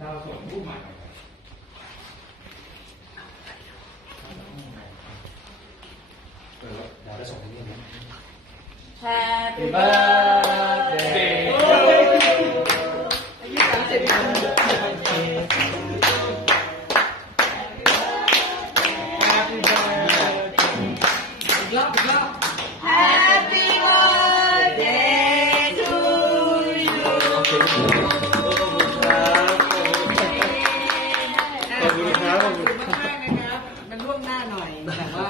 ดาวส่งรูปใหม่ครับเดี๋ยวเราส่งให้นี่นะ Happy birthday อายุสามสิบปี Happy birthday อีกรอบอีกรอบ Happy birthday to you แต่ว่า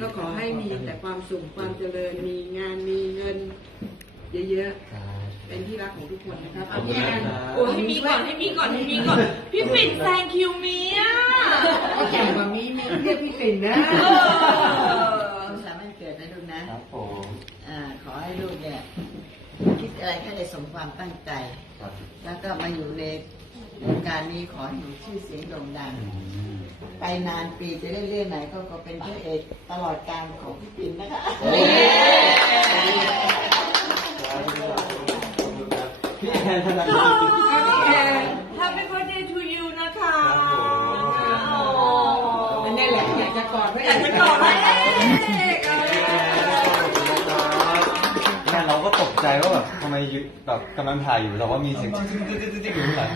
ก็ขอให้มีแต่ความสุขความเจริญมีงานมีเงิน เยอะๆเป็นที่รักของทุกคนนะครับขอบคุณนะครับโอ้ให้มีก่อนให้มีก่อนให้มีก่อน พี่ปิ่นแซงคิวมีอะก็แก่กว่ามีมีเรียกพี่ปิ่นนะเออสุขสันต์วันเกิดนะลูกนะครับผมอ่าขอให้ลูกเนี่ยคิดอะไรก็ได้สมความตั้งใจครับแล้วก็มาอยู่ในว งการนี้ขอให้หนูชื่อเสียงโด่งดัง ไปนานปีจะได้เรื่องไหนก็ก็เป็นพระเอกตลอดการของพี่ปิ่นนะคะพี่แอนธนา Happy birthday to you นะคะอันนี้แหละอยากจะกอดพระเออยากกจะกอดให้เอกแใจว่าแบบทำไมอยู่แบบกำลังถ่ายอยู่แต่ว่ามีเสียงจิ๊กจิ๊กจิ๊กจิ๊กจิ๊กอยู่ข้างหลัง